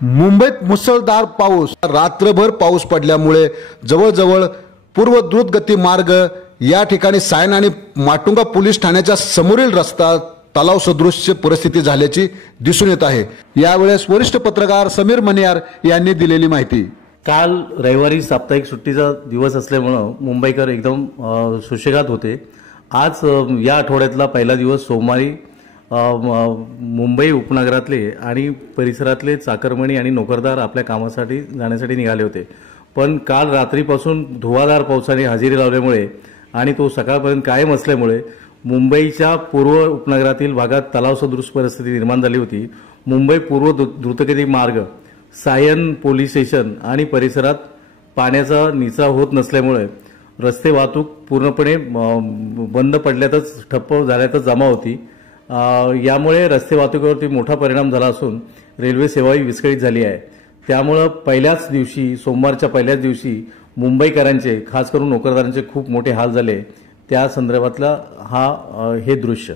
मुंबईत मुसळधार पाऊस, रात्रभर पाऊस पडल्यामुळे जवळजवळ पूर्व द्रुतगती मार्ग या ठिकाणी सायन आणि माटुंगा पोलीस ठाण्याच्या समोरील रस्ता तलाव सदृश्य परिस्थिती झाल्याची दिसून येत आहे। यावेळेस वरिष्ठ पत्रकार समीर मनियार यांनी दिलेली माहिती। काल रविवारी साप्ताहिक सुट्टीचा दिवस असल्यामुळे मुंबईकर एकदम सुशेगात होते। आज या आठवड्यातला पहिला दिवस सोमवारी मुंबई उपनगरातले आणि परिसरातले चाकरमानी आणि नोकरदार आपल्या कामासाठी जाण्यासाठी निघाले होते, पण काल रात्रीपासून धुवाधार पावसाने हजेरी लावल्यामुळे आणि तो सकाळपर्यंत कायम असल्यामुळे मुंबईच्या पूर्व उपनगरातील भागात तलावसदृश परिस्थिती निर्माण झाली होती। मुंबई पूर्व द्रुतगती मार्ग, सायन पोलीस स्टेशन आणि परिसरात पाण्याचा निचरा होत नसल्यामुळे रस्ते वाहतूक पूर्णपणे बंद पडल्यातच ठप्प झाल्यातच जमा होती। यामुळे रस्ते वाहतुकीवरती मोठा परिणाम झाला असून रेल्वे सेवाही विस्कळीत झाली आहे। त्यामुळे पहिल्याच दिवशी सोमवारच्या पहिल्याच दिवशी मुंबईकरांचे खास करून नोकरदारांचे खूप मोठे हाल झाले। त्या संदर्भातला हे दृश्य